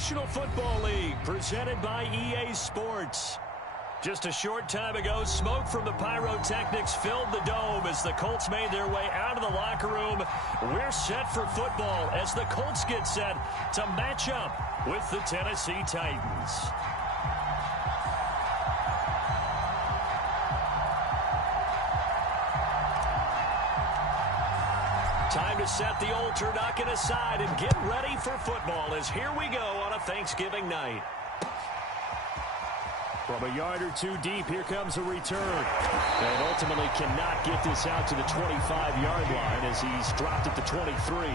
National Football League, presented by EA Sports. Just a short time ago, smoke from the pyrotechnics filled the dome as the Colts made their way out of the locker room. We're set for football as the Colts get set to match up with the Tennessee Titans. Time to set the old turducken aside and get ready for football as here we go on a Thanksgiving night. From a yard or two deep, here comes a return. And ultimately cannot get this out to the 25-yard line as he's dropped at the 23.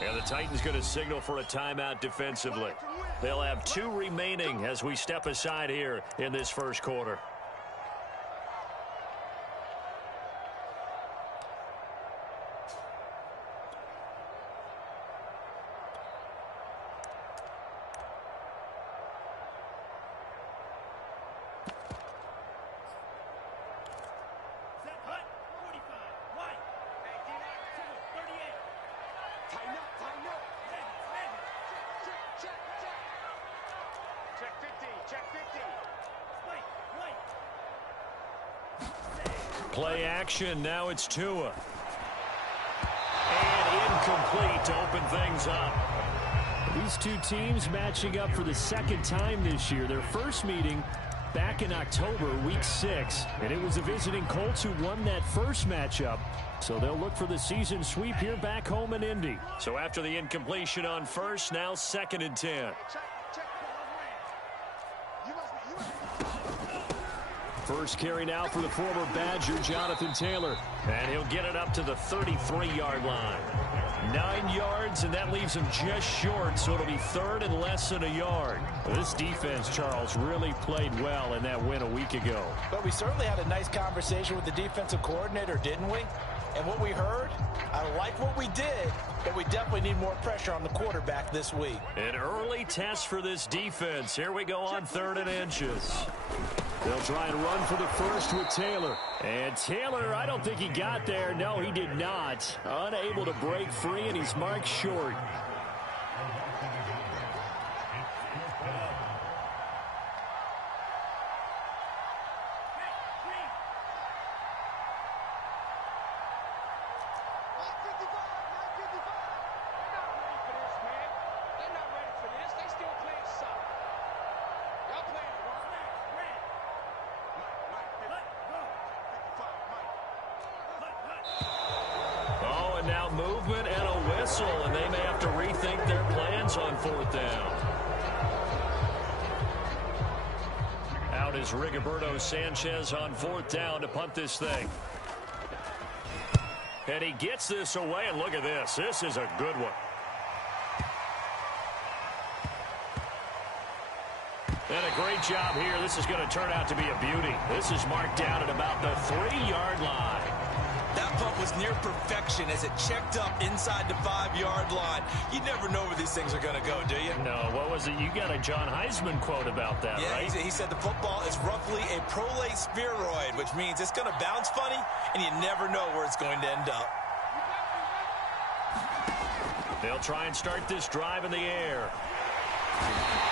And the Titans going to signal for a timeout defensively. They'll have 2 remaining as we step aside here in this first quarter. Play action. Now it's Tua. And incomplete to open things up. These two teams matching up for the second time this year. Their first meeting back in October, week 6. And it was the visiting Colts who won that first matchup. So they'll look for the season sweep here back home in Indy. So after the incompletion on first, now 2nd and 10. First carry now for the former Badger, Jonathan Taylor. And he'll get it up to the 33-yard line. 9 yards, and that leaves him just short, so it'll be 3rd and less than a yard. This defense, Charles, really played well in that win a week ago. But we certainly had a nice conversation with the defensive coordinator, didn't we? And what we heard, I like what we did, but we definitely need more pressure on the quarterback this week. An early test for this defense. Here we go on 3rd and inches. They'll try and run for the first with Taylor. And Taylor, I don't think he got there. No, he did not. Unable to break free, and he's marked short. Now movement and a whistle, and they may have to rethink their plans on 4th down. Out is Rigoberto Sanchez on 4th down to punt this thing. And he gets this away, and look at this. This is a good one. And a great job here. This is going to turn out to be a beauty. This is marked down at about the 3-yard line. That punt was near perfection as it checked up inside the 5-yard line. You never know where these things are going to go, do you? No, what was it? You got a John Heisman quote about that, right? Yeah, he said the football is roughly a prolate spheroid, which means it's going to bounce funny, and you never know where it's going to end up. They'll try and start this drive in the air.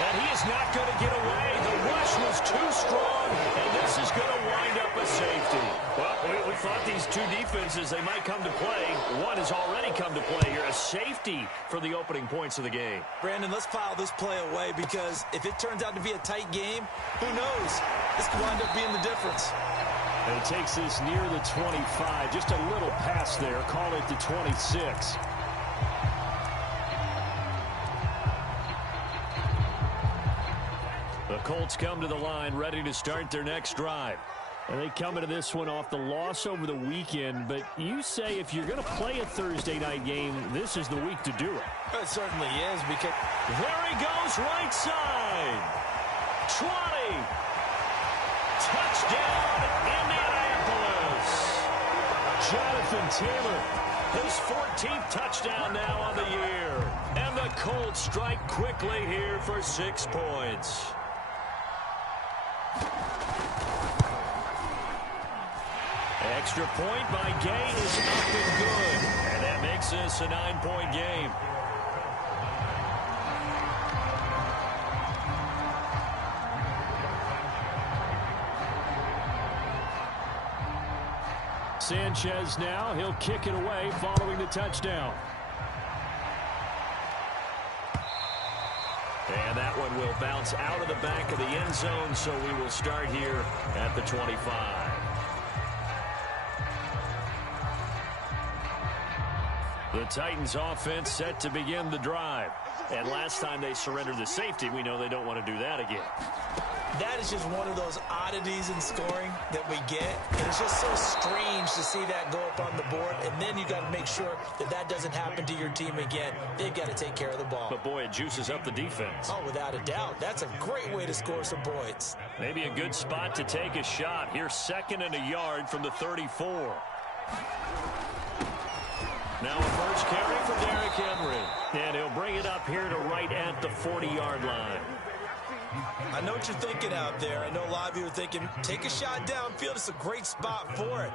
And he is not going to get away. The rush was too strong, and this is going to wind up a safety. Well, we thought these two defenses, they might come to play. One has already come to play here, a safety for the opening points of the game. Brandon, let's file this play away because if it turns out to be a tight game, who knows? This could wind up being the difference. And it takes this near the 25. Just a little pass there. Call it the 26. The Colts come to the line ready to start their next drive. And they come into this one off the loss over the weekend, but you say if you're going to play a Thursday night game, this is the week to do it. It certainly is, because there he goes, right side. 20. Touchdown, Indianapolis. Jonathan Taylor, his 14th touchdown now on the year. And the Colts strike quickly here for 6 points. Extra point by Gay is up and good. And that makes this a 9-point game. Sanchez now, he'll kick it away following the touchdown. And that one will bounce out of the back of the end zone, so we will start here at the 25. The Titans offense set to begin the drive. And last time they surrendered the safety, we know they don't want to do that again. that is just one of those oddities in scoring that we get. And it's just so strange to see that go up on the board. And then you got to make sure that that doesn't happen to your team again. They've got to take care of the ball. But, boy, it juices up the defense. Oh, without a doubt. That's a great way to score some points. Maybe a good spot to take a shot. Here's 2nd and a yard from the 34. Now a first carry for Derrick Henry. And he'll bring it up here to right at the 40-yard line. I know what you're thinking out there. I know a lot of you are thinking, take a shot downfield. It's a great spot for it.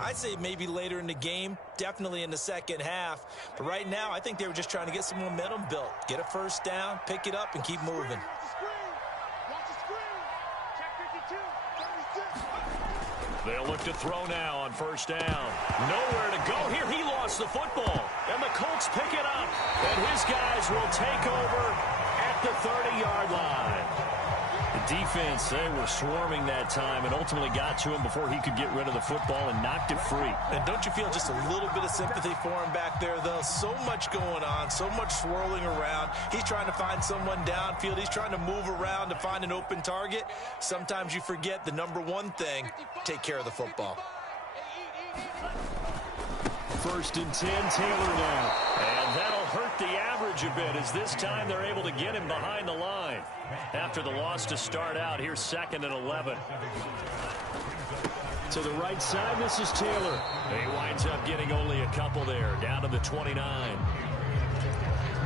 I'd say maybe later in the game, definitely in the second half. But right now, I think they were just trying to get some momentum built. Get a first down, pick it up, and keep moving. They'll look to throw now on first down. Nowhere to go here. He lost the football. And the Colts pick it up. And his guys will take over at the 30-yard line. The defense, they were swarming that time and ultimately got to him before he could get rid of the football and knocked it free. And don't you feel just a little bit of sympathy for him back there, though? So much going on, so much swirling around. He's trying to find someone downfield. He's trying to move around to find an open target. Sometimes you forget the number one thing, take care of the football. 1st and 10, Taylor now. And that'll hurt the average a bit as this time they're able to get him behind the line. After the loss to start out, here's 2nd and 11. To the right side, this is Taylor. He winds up getting only a couple there, down to the 29.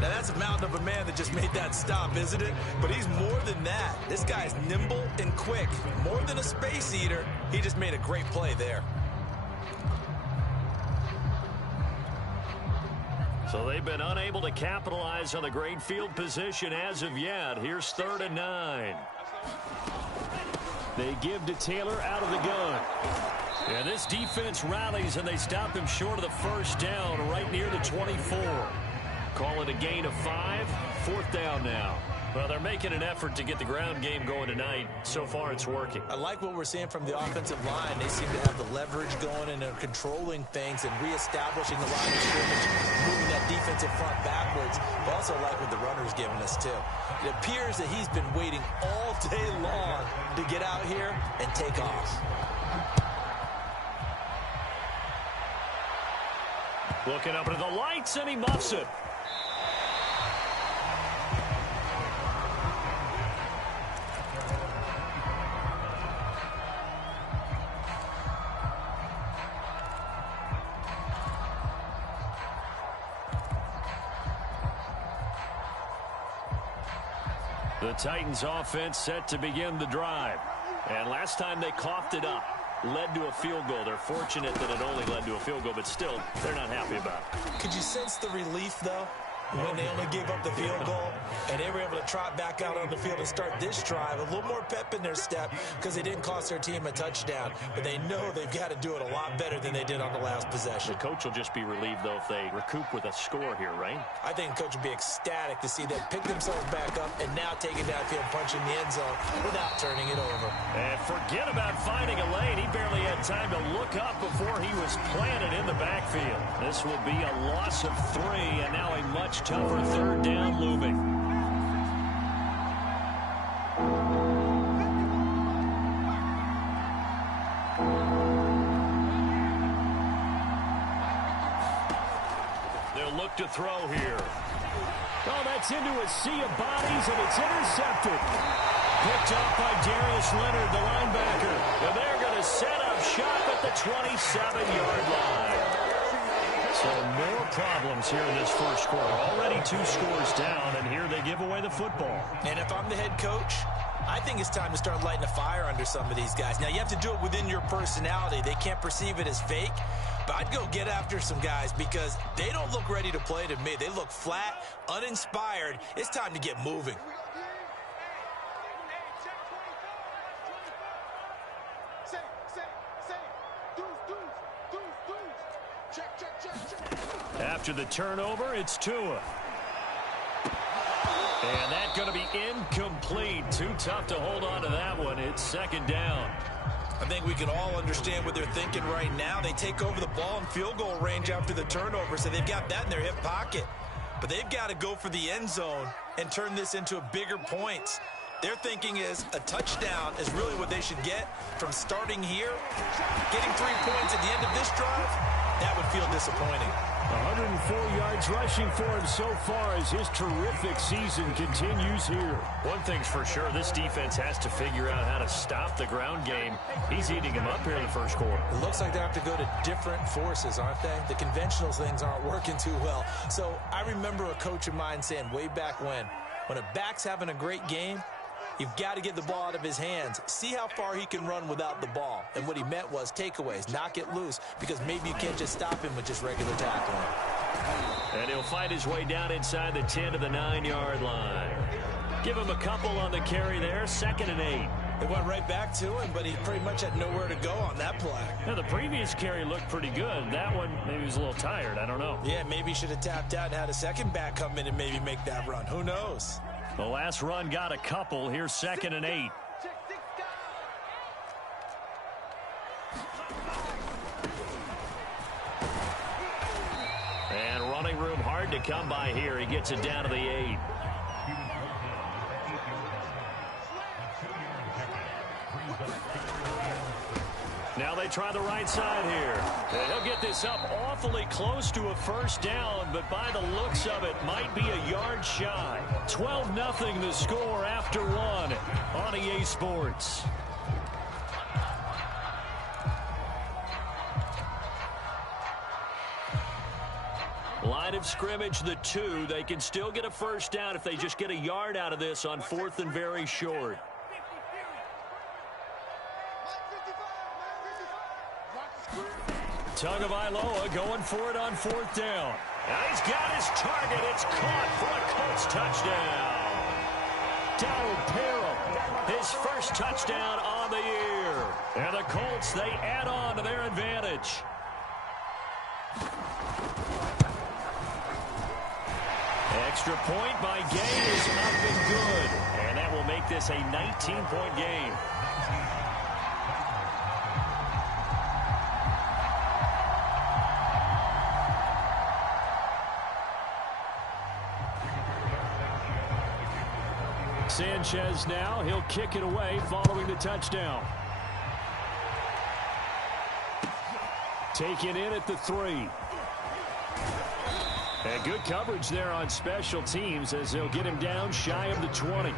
Now, that's a mountain of a man that just made that stop, isn't it? But he's more than that. This guy's nimble and quick. More than a space eater. He just made a great play there. So they've been unable to capitalize on the great field position as of yet. Here's 3rd and 9. They give to Taylor out of the gun. And this defense rallies, and they stop him short of the first down right near the 24. Call it a gain of 5. 4th down now. Well, they're making an effort to get the ground game going tonight. So far, it's working. I like what we're seeing from the offensive line. They seem to have the leverage going, and they're controlling things and reestablishing the line of scrimmage, moving that defensive front backwards. But also like what the runner's giving us, too. It appears that he's been waiting all day long to get out here and take off. Looking up into the lights, and he muffs it. The Titans offense set to begin the drive. And last time they coughed it up, led to a field goal. They're fortunate that it only led to a field goal, but still, they're not happy about it. Could you sense the relief, though, when they only gave up the field goal and they were able to trot back out on the field and start this drive? A little more pep in their step because they didn't cost their team a touchdown, but they know they've got to do it a lot better than they did on the last possession. The coach will just be relieved, though, if they recoup with a score here, right? I think the coach will be ecstatic to see them pick themselves back up and now take it downfield, punch in the end zone without turning it over. And forget about finding a lane. He barely had time to look up before he was planted in the backfield. This will be a loss of 3, and now a much tougher 3rd down looming. He'll look to throw here. Oh, that's into a sea of bodies, and it's intercepted. Picked up by Darius Leonard, the linebacker. And they're going to set up shop at the 27-yard line. So more problems here in this first quarter. Already 2 scores down, and here they give away the football. And if I'm the head coach, I think it's time to start lighting a fire under some of these guys. Now, you have to do it within your personality. They can't perceive it as fake. But I'd go get after some guys because they don't look ready to play to me. They look flat, uninspired. It's time to get moving. After the turnover, it's Tua. And that's going to be incomplete. Too tough to hold on to that one. It's second down. I think we can all understand what they're thinking right now. They take over the ball in field goal range after the turnover, so they've got that in their hip pocket. But they've got to go for the end zone and turn this into a bigger points. Their thinking is a touchdown is really what they should get from starting here. Getting 3 points at the end of this drive, that would feel disappointing. 104 yards rushing for him so far as his terrific season continues here. One thing's for sure, this defense has to figure out how to stop the ground game. He's eating him up here in the first quarter. It looks like they have to go to different forces, aren't they? The conventional things aren't working too well. So I remember a coach of mine saying way back when a back's having a great game, you've got to get the ball out of his hands. See how far he can run without the ball. And what he meant was takeaways, knock it loose, because maybe you can't just stop him with just regular tackling. And he'll fight his way down inside the 10 to the 9-yard line. Give him a couple on the carry there, 2nd and 8. They went right back to him, but he pretty much had nowhere to go on that play. Now, the previous carry looked pretty good. That one, maybe he was a little tired. I don't know. Yeah, maybe he should have tapped out and had a second back come in and maybe make that run. Who knows? The last run got a couple. Here's 2nd and 8. And running room hard to come by here. He gets it down to the 8. Now they try the right side here. And he'll get this up awfully close to a first down, but by the looks of it, might be a yard shy. 12-0 the score after 1 on EA Sports. Line of scrimmage, the 2. They can still get a first down if they just get a yard out of this on 4th and very short. Tagovailoa going for it on 4th down. And he's got his target. It's caught for a Colts touchdown. Donald Parham, his first touchdown on the year. And the Colts, they add on to their advantage. Extra point by Gay is up and good. And that will make this a 19-point game. Sanchez now, he'll kick it away following the touchdown. Taken in at the 3. And good coverage there on special teams as they'll get him down shy of the 20.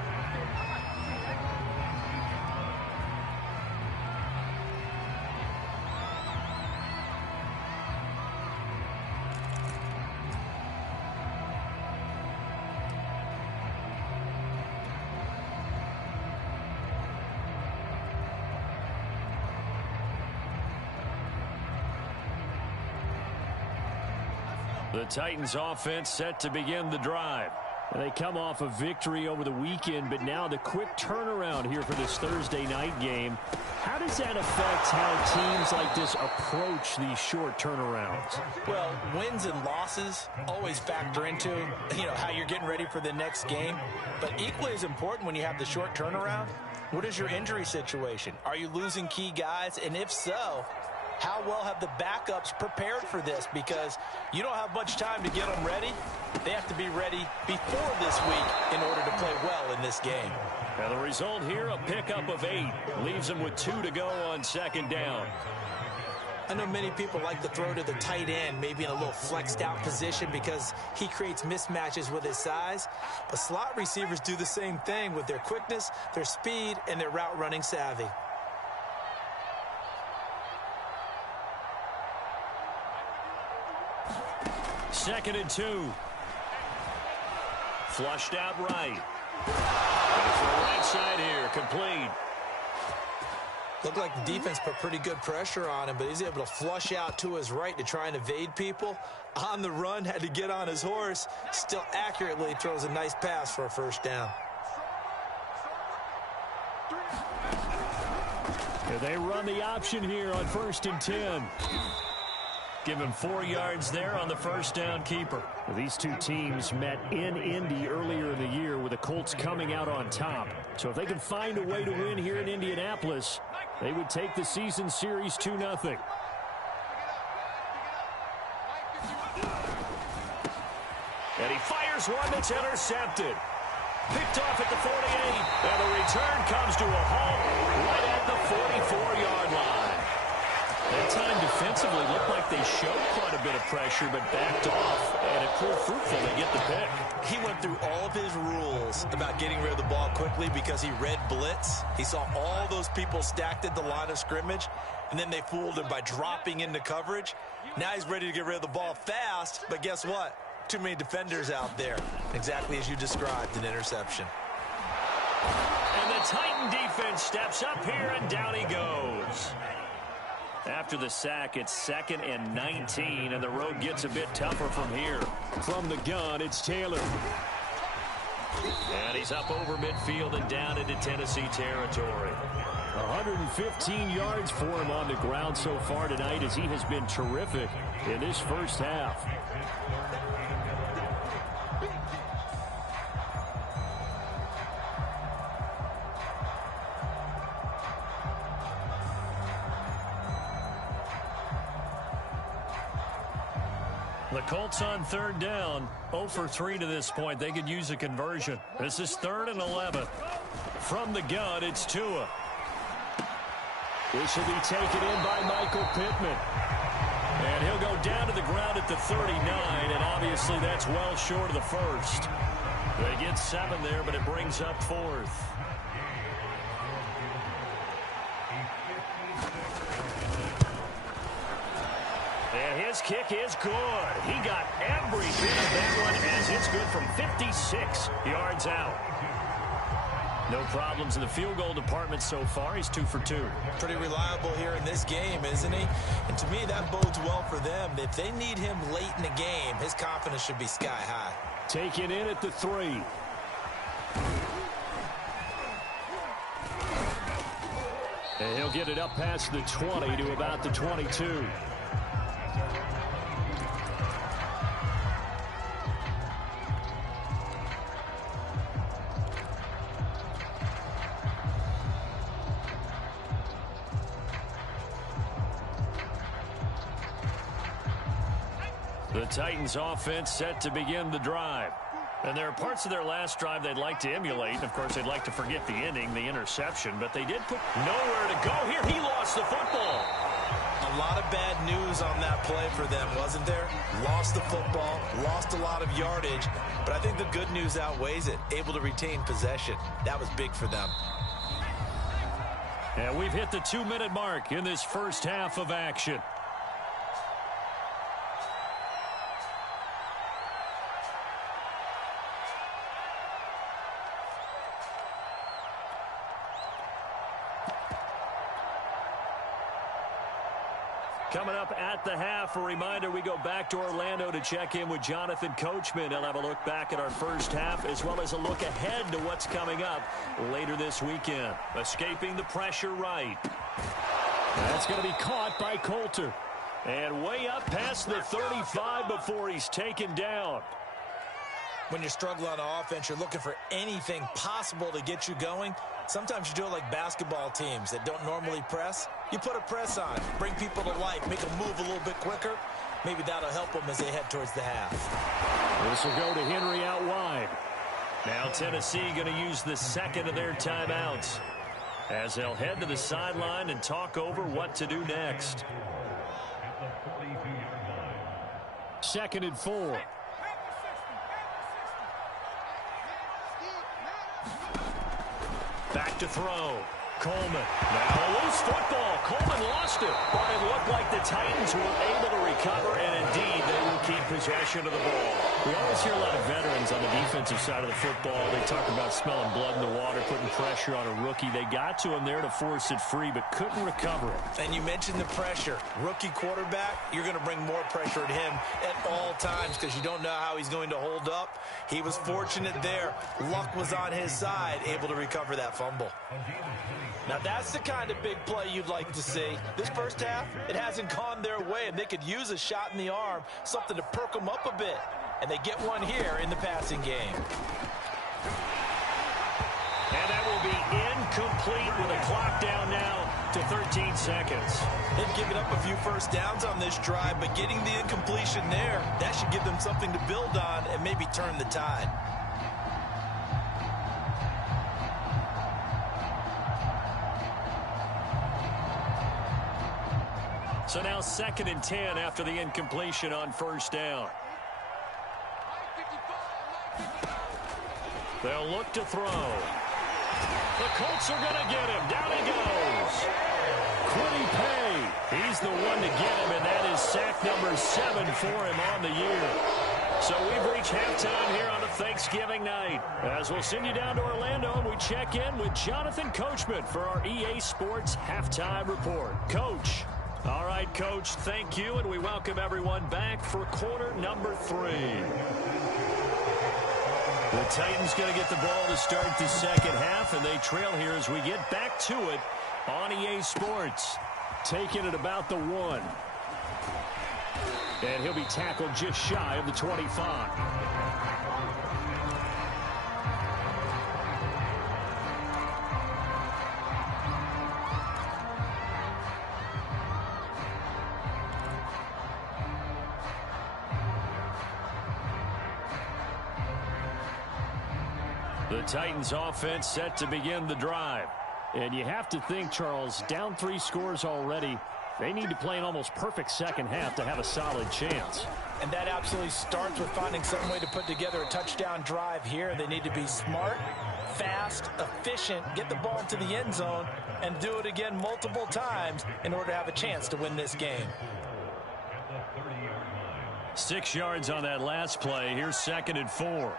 The Titans offense set to begin the drive. They come off a victory over the weekend, but now the quick turnaround here for this Thursday night game. How does that affect how teams like this approach these short turnarounds? Well, wins and losses always factor into, how you're getting ready for the next game. But equally as important when you have the short turnaround, what is your injury situation? Are you losing key guys? And if so, how well have the backups prepared for this? Because you don't have much time to get them ready. They have to be ready before this week in order to play well in this game. Now the result here, a pickup of 8. Leaves them with 2 to go on 2nd down. I know many people like to throw to the tight end, maybe in a little flexed out position because he creates mismatches with his size. But slot receivers do the same thing with their quickness, their speed, and their route running savvy. Second and 2. Flushed out right. Goes for the right side here, complete. Looked like the defense put pretty good pressure on him, but he's able to flush out to his right to try and evade people. On the run, had to get on his horse. Still accurately throws a nice pass for a first down. They run the option here on 1st and 10. Give him 4 yards there on the first down keeper. Well, these two teams met in Indy earlier in the year with the Colts coming out on top. So if they can find a way to win here in Indianapolis, they would take the season series 2-0. And he fires one that's intercepted. Picked off at the 48. And the return comes to a halt right at the 44-yard line. That time defensively looked like they showed quite a bit of pressure, but backed off, and it proved fruitful. They get the pick. He went through all of his rules about getting rid of the ball quickly because he read blitz. He saw all those people stacked at the line of scrimmage, and then they fooled him by dropping into coverage. Now he's ready to get rid of the ball fast, but guess what? Too many defenders out there. Exactly as you described, an interception. And the Titan defense steps up here, and down he goes. After the sack, it's 2nd and 19, and the road gets a bit tougher from here. From the gun, it's Taylor. And he's up over midfield and down into Tennessee territory. 115 yards for him on the ground so far tonight, as he has been terrific in this first half. The Colts on 3rd down, 0 for 3 to this point. They could use a conversion. This is 3rd and 11. From the gun, it's Tua. This will be taken in by Michael Pittman. And he'll go down to the ground at the 39, and obviously that's well short of the first. They get 7 there, but it brings up 4th. And his kick is good. He got every bit of that one as it's good from 56 yards out. No problems in the field goal department so far. He's 2 for 2. Pretty reliable here in this game, isn't he? And to me, that bodes well for them. If they need him late in the game, his confidence should be sky high. Taken in at the 3. And he'll get it up past the 20 to about the 22. The Titans offense set to begin the drive. And there are parts of their last drive they'd like to emulate. And of course, they'd like to forget the ending, the interception. But they did put nowhere to go here. He lost the football. A lot of bad news on that play for them, wasn't there? Lost the football, lost a lot of yardage. But I think the good news outweighs it. Able to retain possession. That was big for them. And we've hit the 2-minute mark in this first half of action. Coming up at the half, a reminder, we go back to Orlando to check in with Jonathan Coachman. He'll have a look back at our first half as well as a look ahead to what's coming up later this weekend. Escaping the pressure right. That's going to be caught by Coulter. And way up past the 35 before he's taken down. When you're struggling on offense, you're looking for anything possible to get you going. Sometimes you do it like basketball teams that don't normally press. You put a press on, bring people to life, make them move a little bit quicker. Maybe that'll help them as they head towards the half. This will go to Henry out wide. Now Tennessee going to use the second of their timeouts as they'll head to the sideline and talk over what to do next. Second and 4. Back to throw. Coleman. Now a loose football. Coleman lost it. But it looked like the Titans were able to recover, and indeed they will keep possession of the ball. We always hear a lot of veterans on the defensive side of the football. They talk about smelling blood in the water, putting pressure on a rookie. They got to him there to force it free, but couldn't recover it. And you mentioned the pressure. Rookie quarterback, you're going to bring more pressure at him at all times because you don't know how he's going to hold up. He was fortunate there. Luck was on his side, able to recover that fumble. Now that's the kind of big play you'd like to see. This first half, it hasn't gone their way, and they could use a shot in the arm, something to perk them up a bit. And they get one here in the passing game. And that will be incomplete with a clock down now to 13 seconds. They've given up a few first downs on this drive, but getting the incompletion there, that should give them something to build on and maybe turn the tide. So now 2nd and 10 after the incompletion on first down. They'll look to throw. The Colts are going to get him. Down he goes. Quiddy Pay. He's the one to get him, and that is sack number 7 for him on the year. So we've reached halftime here on a Thanksgiving night. As we'll send you down to Orlando, and we check in with Jonathan Coachman for our EA Sports Halftime Report. Coach. All right, Coach, thank you, and we welcome everyone back for quarter number 3. The Titans going to get the ball to start the second half, and they trail here as we get back to it on EA Sports. Taking it about the 1. And he'll be tackled just shy of the 25. The Titans offense set to begin the drive. And you have to think, Charles, down 3 scores already. They need to play an almost perfect second half to have a solid chance. And that absolutely starts with finding some way to put together a touchdown drive here. They need to be smart, fast, efficient, get the ball to the end zone, and do it again multiple times in order to have a chance to win this game. 6 yards on that last play. Here's 2nd and 4.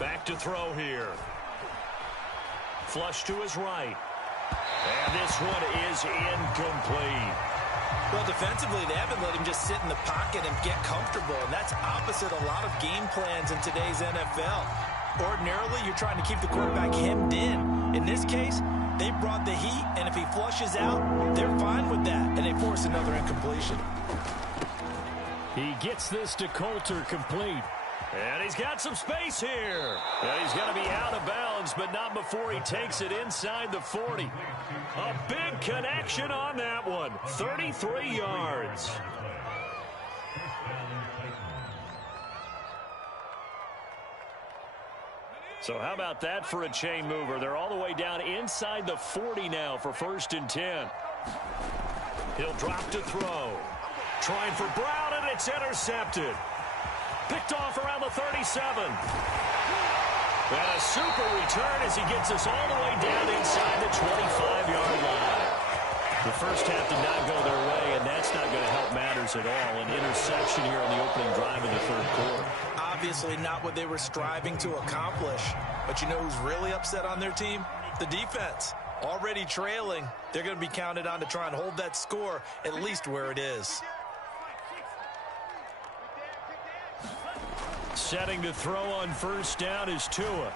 Back to throw here. Flush to his right. And this one is incomplete. Well, defensively, they haven't let him just sit in the pocket and get comfortable. And that's opposite a lot of game plans in today's NFL. Ordinarily, you're trying to keep the quarterback hemmed in. In this case, they brought the heat, and if he flushes out, they're fine with that, and they force another incompletion. He gets this to Coulter complete. And he's got some space here. And he's going to be out of bounds, but not before he takes it inside the 40. A big connection on that one. 33 yards. So how about that for a chain mover? They're all the way down inside the 40 now for 1st and 10. He'll drop to throw. Trying for Brown, and it's intercepted. Picked off around the 37. And a super return as he gets us all the way down inside the 25-yard line. The first half did not go their way, and that's not going to help matters at all. An interception here on the opening drive of the 3rd quarter. Obviously not what they were striving to accomplish. But you know who's really upset on their team? The defense. Already trailing. They're going to be counted on to try and hold that score at least where it is. Setting to throw on 1st down is Tua.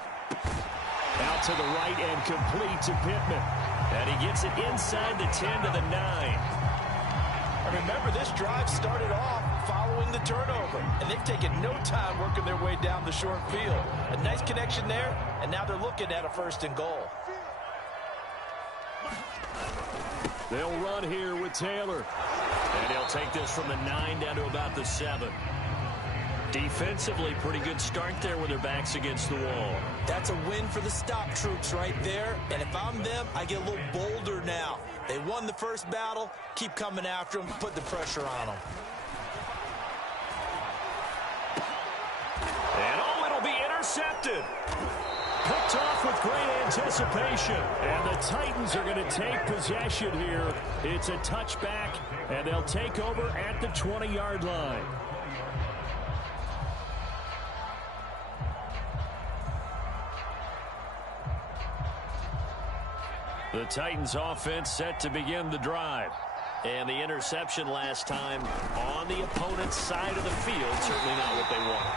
Out to the right and complete to Pittman. And he gets it inside the 10 to the 9. And remember, this drive started off following the turnover. And they've taken no time working their way down the short field. A nice connection there, and now they're looking at a 1st and goal. They'll run here with Taylor. And he'll take this from the 9 down to about the 7. Defensively, pretty good start there with their backs against the wall. That's a win for the stop troops right there. And if I'm them, I get a little bolder now. They won the first battle. Keep coming after them. Put the pressure on them. And it'll be intercepted. Picked off with great anticipation. And the Titans are going to take possession here. It's a touchback, and they'll take over at the 20-yard line. The Titans offense set to begin the drive. And the interception last time on the opponent's side of the field. Certainly not what they wanted.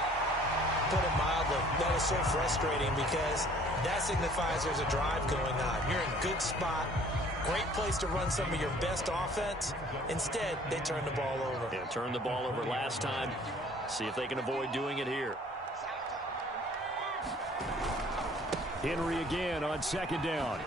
Put it mildly, that is so frustrating because that signifies there's a drive going on. You're in a good spot. Great place to run some of your best offense. Instead, they turn the ball over. Yeah, turned the ball over last time. See if they can avoid doing it here. Henry again on second down.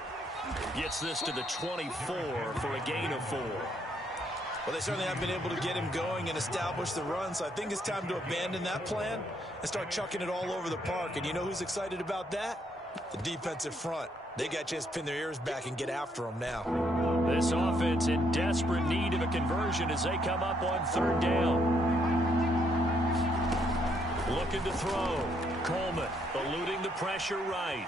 Gets this to the 24 for a gain of 4. Well, they certainly have been able to get him going and establish the run, so I think it's time to abandon that plan and start chucking it all over the park. And you know who's excited about that? The defensive front. They got a chance to pin their ears back and get after them now. This offense in desperate need of a conversion as they come up on third down. Looking to throw. Coleman eluding the pressure right.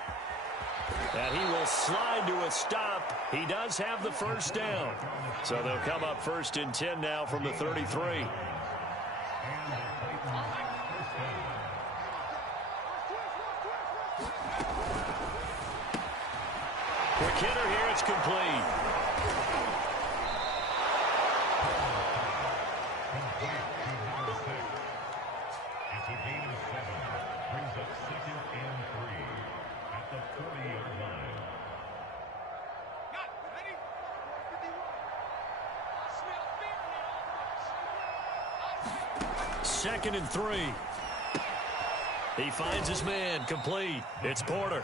And he will slide to a stop. He does have the first down. So they'll come up first and 10 now from the 33. Quick hitter here. It's complete. Second and 3. He finds his man, complete. It's Porter.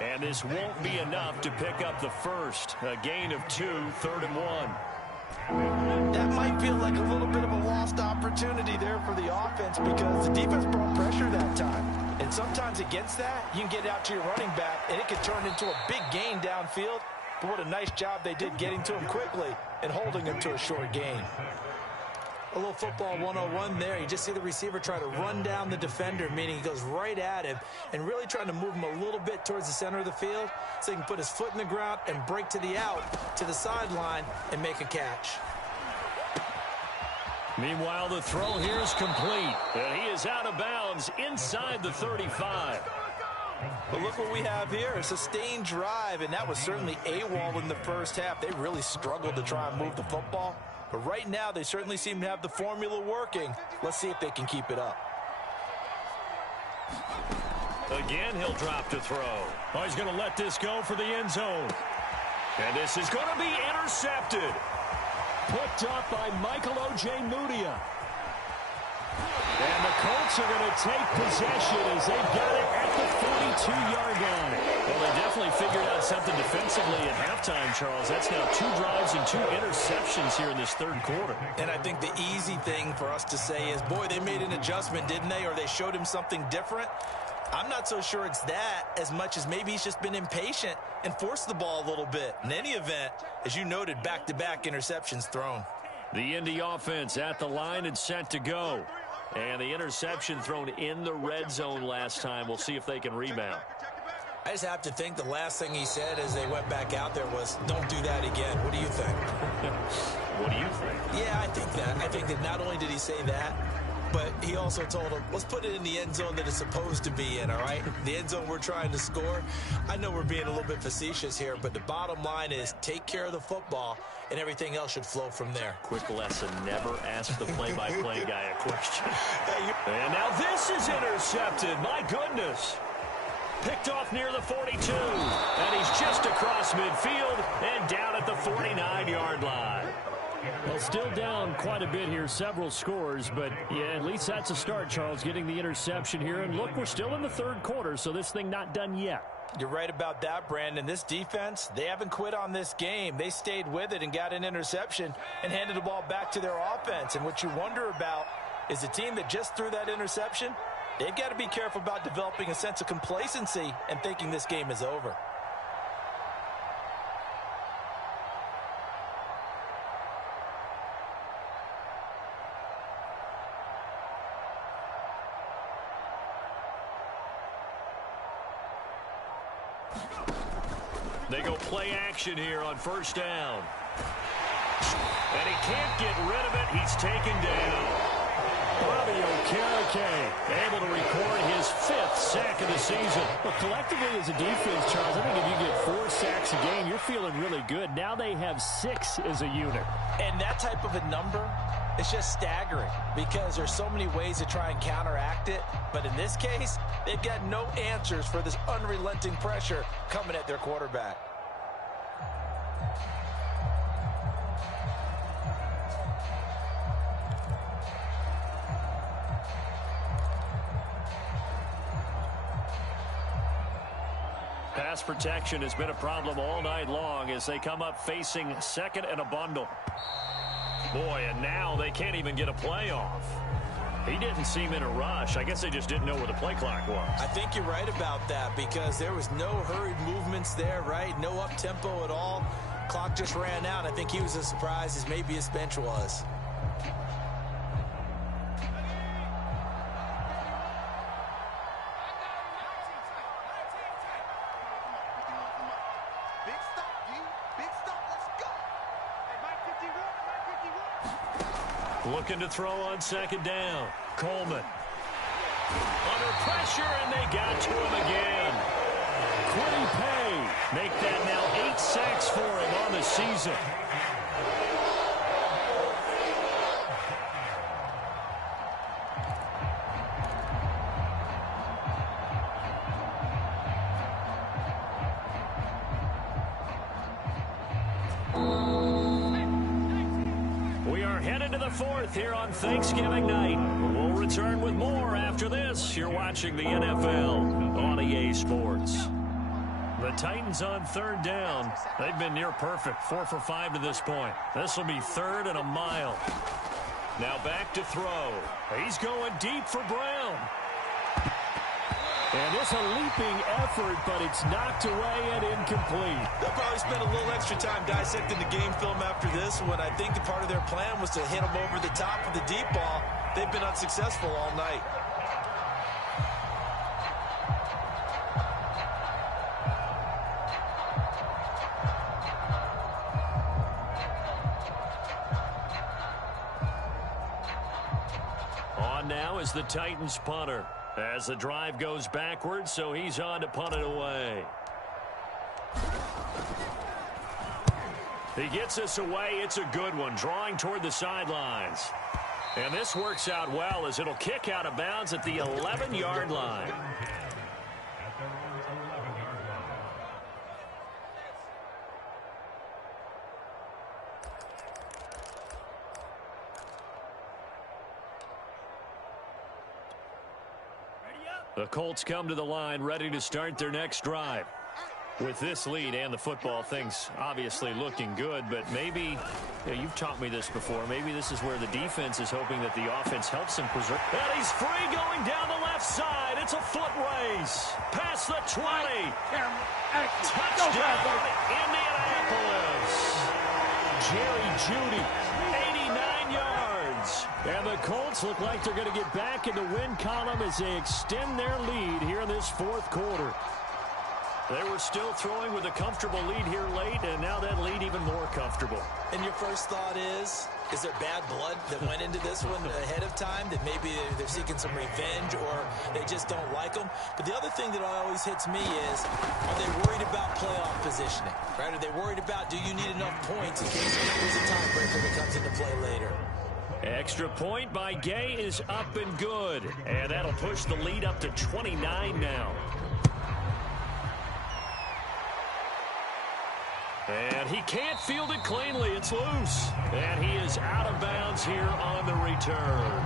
And this won't be enough to pick up the first. A gain of 2, 3rd and 1. That might feel like a little bit of a lost opportunity there for the offense because the defense brought pressure that time. And sometimes against that, you can get out to your running back, and it can turn into a big gain downfield. But what a nice job they did getting to him quickly and holding him to a short gain. A little football 101 there. You just see the receiver try to run down the defender, meaning he goes right at him and really trying to move him a little bit towards the center of the field so he can put his foot in the ground and break to the out, to the sideline, and make a catch. Meanwhile, the throw here is complete. And he is out of bounds inside the 35. But look what we have here, a sustained drive, and that was certainly AWOL in the first half. They really struggled to try and move the football. But right now, they certainly seem to have the formula working. Let's see if they can keep it up. Again, he'll drop to throw. Oh, he's going to let this go for the end zone. And this is going to be intercepted. Picked up by Michael Ojemudia. And the Colts are going to take possession as they've got it at the 42-yard line. Well, they definitely figured out something defensively at halftime, Charles. That's now 2 drives and 2 interceptions here in this third quarter. And I think the easy thing for us to say is, boy, they made an adjustment, didn't they? Or they showed him something different. I'm not so sure it's that as much as maybe he's just been impatient and forced the ball a little bit. In any event, as you noted, back-to-back interceptions thrown. The Indy offense at the line and set to go. And the interception thrown in the red zone last time. We'll see if they can rebound. I just have to think the last thing he said as they went back out there was, don't do that again. What do you think? What do you think? Yeah, I think that. I think that not only did he say that, but he also told him, let's put it in the end zone that it's supposed to be in, all right? The end zone we're trying to score. I know we're being a little bit facetious here, but the bottom line is take care of the football, and everything else should flow from there. Quick lesson, never ask the play-by-play guy a question. And now this is intercepted. My goodness. Picked off near the 42. And he's just across midfield and down at the 49-yard line. Well, still down quite a bit here, several scores, but yeah, at least that's a start, Charles, getting the interception here. And look, we're still in the third quarter, so this thing not done yet. You're right about that, Brandon. This defense, they haven't quit on this game. They stayed with it and got an interception and handed the ball back to their offense. And what you wonder about is the team that just threw that interception. They've got to be careful about developing a sense of complacency and thinking this game is over. They go play action here on first down. And he can't get rid of it. He's taken down. Brodie able to record his 5th sack of the season. Well, collectively as a defense, Charles, I think if you get 4 sacks a game, you're feeling really good. Now they have 6 as a unit. And that type of a number, it's just staggering because there's so many ways to try and counteract it. But in this case, they've got no answers for this unrelenting pressure coming at their quarterback. Pass protection has been a problem all night long as they come up facing second and a bundle. Boy, and now they can't even get a play off. He didn't seem in a rush. I guess they just didn't know where the play clock was. I think you're right about that because there was no hurried movements there, right? No up-tempo at all. Clock just ran out. I think he was as surprised as maybe his bench was. Looking to throw on second down. Coleman. Under pressure, and they got to him again. Quiddy Pay. Make that now 8 sacks for him on the season. To the 4th here on Thanksgiving night. We'll return with more after this. You're watching the NFL on EA Sports. The Titans on 3rd down. They've been near perfect. 4 for 5 to this point. This will be 3rd and a mile. Now back to throw. He's going deep for Brown. And it's a leaping effort, but it's knocked away and incomplete. They'll probably spend a little extra time dissecting the game film after this one. I think the part of their plan was to hit them over the top of the deep ball. They've been unsuccessful all night. On now is the Titans punter. As the drive goes backwards, so he's on to punt it away. He gets us away. It's a good one, drawing toward the sidelines. And this works out well as it'll kick out of bounds at the 11-yard line. The Colts come to the line ready to start their next drive. With this lead and the football, things obviously looking good, but maybe, you've taught me this before, maybe this is where the defense is hoping that the offense helps him preserve. And he's free going down the left side. It's a foot race. Past the 20. Touchdown, Indianapolis. Jerry Jeudy, 89 yards. And the Colts look like they're going to get back in the win column as they extend their lead here in this 4th quarter. They were still throwing with a comfortable lead here late, and now that lead even more comfortable. And your first thought is there bad blood that went into this one ahead of time, that maybe they're seeking some revenge or they just don't like them? But the other thing that always hits me is, are they worried about playoff positioning? Right? Are they worried about, do you need enough points in case there's a tiebreaker that comes into play later? Extra point by Gay is up and good. And that'll push the lead up to 29 now. And he can't field it cleanly. It's loose. And he is out of bounds here on the return.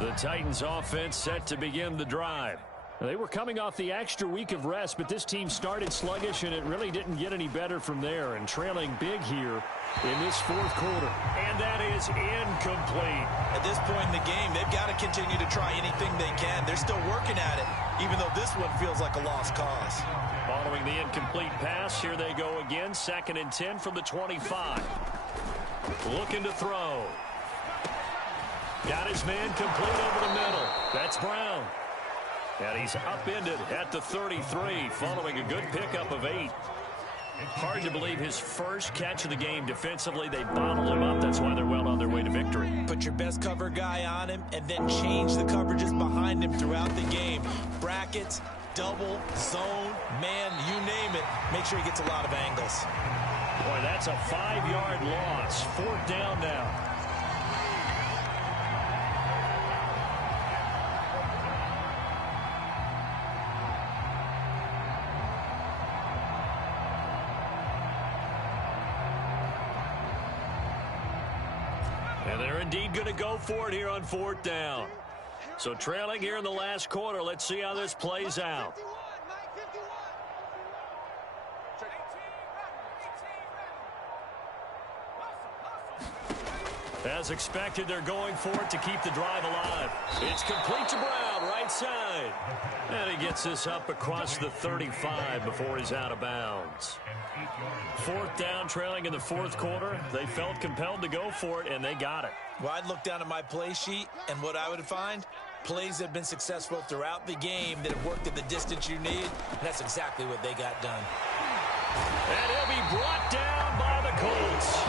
The Titans offense set to begin the drive. They were coming off the extra week of rest, but this team started sluggish, and it really didn't get any better from there, and trailing big here in this fourth quarter. And that is incomplete. At this point in the game, they've got to continue to try anything they can. They're still working at it, even though this one feels like a lost cause. Following the incomplete pass, here they go again. 2nd and 10 from the 25. Looking to throw. Got his man complete over the middle. That's Brown. And he's upended at the 33 following a good pickup of 8. Hard to believe his first catch of the game defensively. They bottled him up. That's why they're well on their way to victory. Put your best cover guy on him and then change the coverages behind him throughout the game. Brackets, double, zone, man, you name it. Make sure he gets a lot of angles. Boy, that's a 5-yard loss. 4th down now. And they're indeed going to go for it here on 4th down. So trailing here in the last quarter. Let's see how this plays out. As expected, they're going for it to keep the drive alive. It's complete to Brown, right side. And he gets this up across the 35 before he's out of bounds. 4th down, trailing in the fourth quarter. They felt compelled to go for it, and they got it. Well, I'd look down at my play sheet, and what I would find, plays that have been successful throughout the game that have worked at the distance you need, and that's exactly what they got done. And he'll be brought down by the Colts.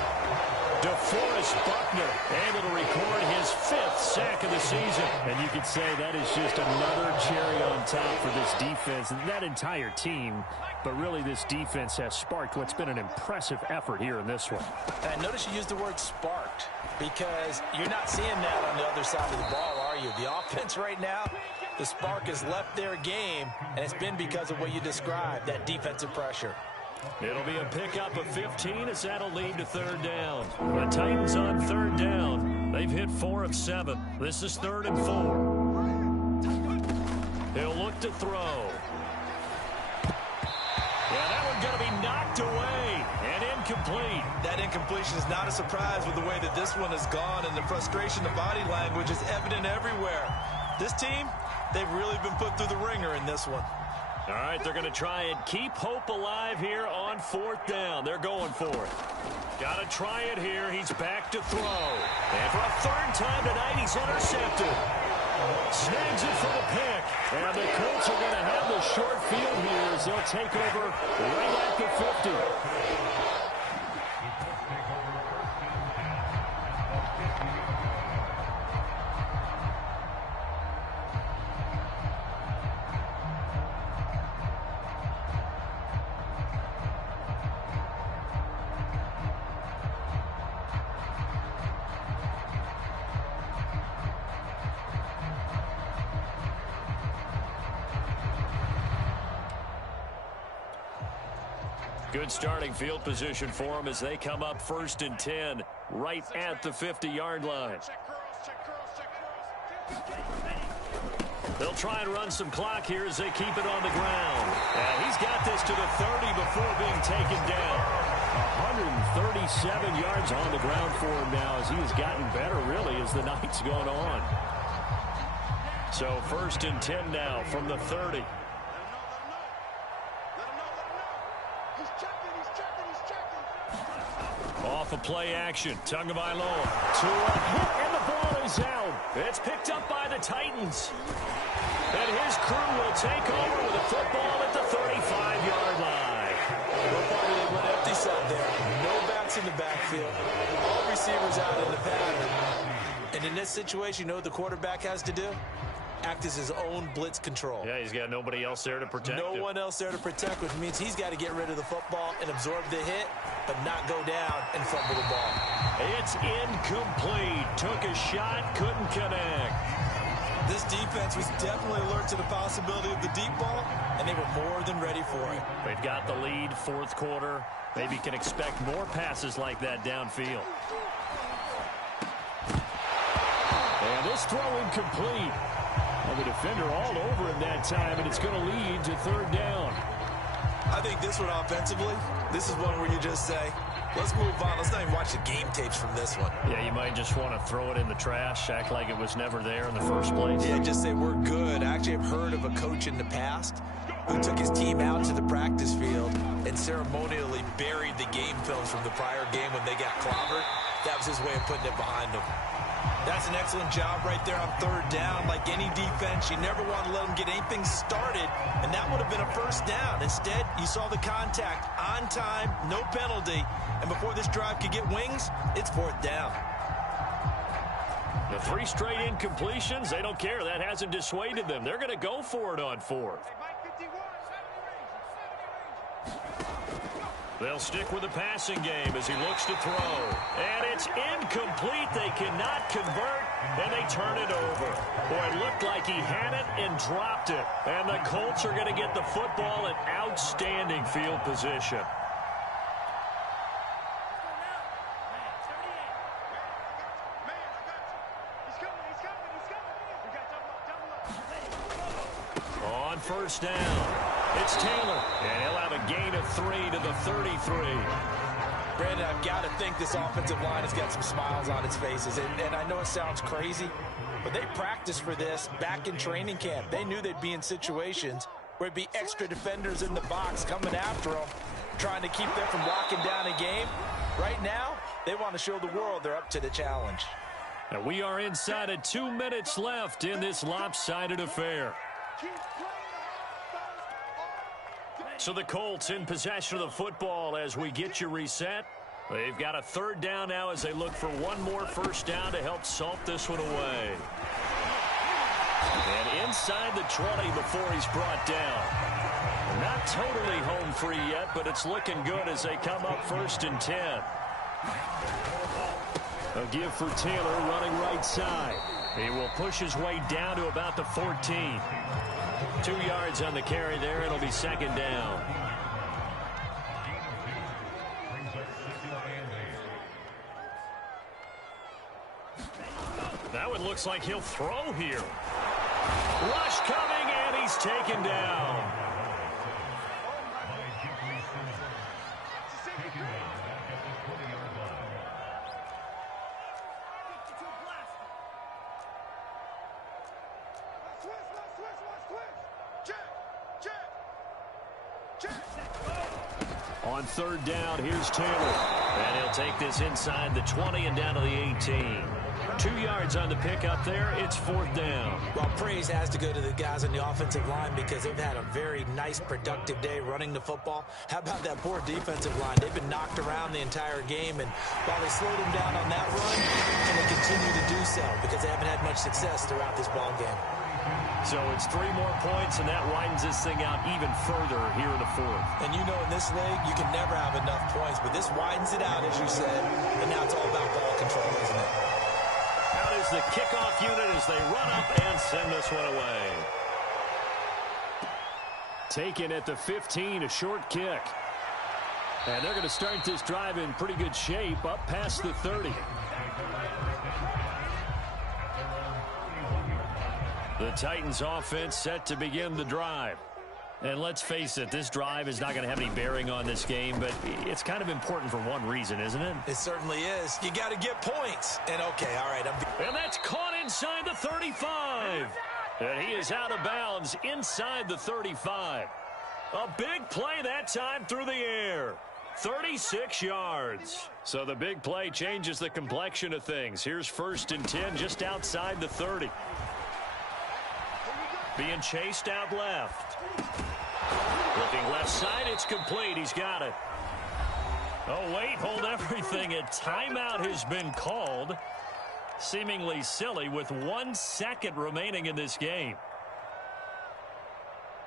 DeForest Buckner able to record his 5th sack of the season. And you could say that is just another cherry on top for this defense and that entire team. But really, this defense has sparked what's been an impressive effort here in this one. And notice you used the word sparked, because you're not seeing that on the other side of the ball, are you? The offense right now, the spark has left their game, and it's been because of what you described, that defensive pressure. It'll be a pickup of 15 as that'll lead to 3rd down. The Titans on 3rd down. They've hit 4 of 7. This is 3rd and 4. He'll look to throw. Yeah, that one's going to be knocked away and incomplete. That incompletion is not a surprise with the way that this one has gone, and the frustration, the body language is evident everywhere. This team, they've really been put through the ringer in this one. All right, they're going to try and keep hope alive here on 4th down. They're going for it. Got to try it here. He's back to throw. And for a 3rd time tonight, he's intercepted. Snags it for the pick. And the Colts are going to have the short field here as they'll take over right at the 50. Good starting field position for them as they come up 1st and 10 right at the 50-yard line. They'll try and run some clock here as they keep it on the ground. And he's got this to the 30 before being taken down. 137 yards on the ground for him now as he has gotten better really as the night's gone on. So 1st and 10 now from the 30. Off of play action. Tagovailoa to a hit, and the ball is out. It's picked up by the Titans. And his crew will take over with the football at the 35-yard line. Nobody went empty set there. No backs in the backfield. All receivers out in the pattern. And in this situation, you know what the quarterback has to do? Act as his own blitz control. Yeah, he's got nobody else there to protect him. No one else there to protect, which means he's got to get rid of the football and absorb the hit, but not go down and fumble the ball. It's incomplete. Took a shot, couldn't connect. This defense was definitely alert to the possibility of the deep ball, and they were more than ready for it. They've got the lead, 4th quarter. Maybe can expect more passes like that downfield. And this throw incomplete. Well, the defender all over him that time, and it's going to lead to third down. I think this one offensively, this is one where you just say, let's move on. Let's not even watch the game tapes from this one. Yeah, you might just want to throw it in the trash, act like it was never there in the first place. Yeah, just say we're good. I actually have heard of a coach in the past who took his team out to the practice field and ceremonially buried the game films from the prior game when they got clobbered. That was his way of putting it behind them. That's an excellent job right there on third down. Like any defense, you never want to let them get anything started, and that would have been a first down. Instead, you saw the contact on time, no penalty, and before this drive could get wings, it's fourth down. The 3 straight incompletions, they don't care. That hasn't dissuaded them. They're going to go for it on fourth. They'll stick with the passing game as he looks to throw. And it's incomplete. They cannot convert, and they turn it over. Boy, it looked like he had it and dropped it. And the Colts are going to get the football in outstanding field position. On first down, it's Taylor, and he'll have a gain of 3 to the 33. Brandon, I've got to think this offensive line has got some smiles on its faces. And I know it sounds crazy, but they practiced for this back in training camp. They knew they'd be in situations where it'd be extra defenders in the box coming after them, trying to keep them from locking down a game. Right now, they want to show the world they're up to the challenge. And we are inside of 2 minutes left in this lopsided affair. So the Colts in possession of the football as we get you reset. They've got a third down now as they look for one more first down to help salt this one away. And inside the 20 before he's brought down. Not totally home free yet, but it's looking good as they come up 1st and 10. A give for Taylor running right side. He will push his way down to about the 14. 2 yards on the carry there. It'll be second down. That one looks like he'll throw here. Rush coming, and he's taken down. On third down, here's Taylor. And he'll take this inside the 20 and down to the 18. 2 yards on the pickup there. It's fourth down. Well, praise has to go to the guys on the offensive line because they've had a very nice, productive day running the football. How about that poor defensive line? They've been knocked around the entire game, and while they slowed them down on that run, can they continue to do so because they haven't had much success throughout this ball game. So it's 3 more points, and that widens this thing out even further here in the fourth. And you know in this league, you can never have enough points, but this widens it out, as you said, and now it's all about ball control, isn't it? Out is the kickoff unit as they run up and send this one away. Taken at the 15, a short kick. And they're going to start this drive in pretty good shape up past the 30. The Titans offense set to begin the drive. And let's face it, this drive is not going to have any bearing on this game, but it's kind of important for one reason, isn't it? It certainly is. You got to get points. And okay, all right. And that's caught inside the 35. And he is out of bounds inside the 35. A big play that time through the air. 36 yards. So the big play changes the complexion of things. Here's 1st and 10 just outside the 30. Being chased out left. Looking left side, it's complete. He's got it. Oh, wait, hold everything. A timeout has been called. Seemingly silly with 1 second remaining in this game.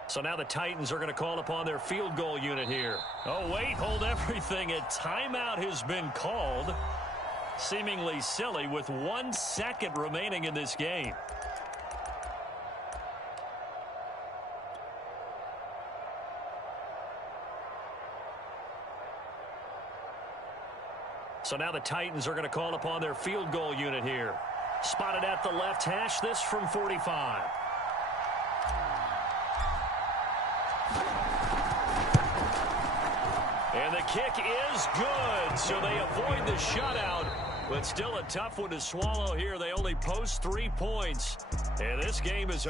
So now the Titans are going to call upon their field goal unit here. Oh, wait, hold everything. A timeout has been called. Seemingly silly with 1 second remaining in this game. So now the Titans are going to call upon their field goal unit here. Spotted at the left hash, this from 45. And the kick is good, so they avoid the shutout, but still a tough one to swallow here. They only post 3 points, and this game is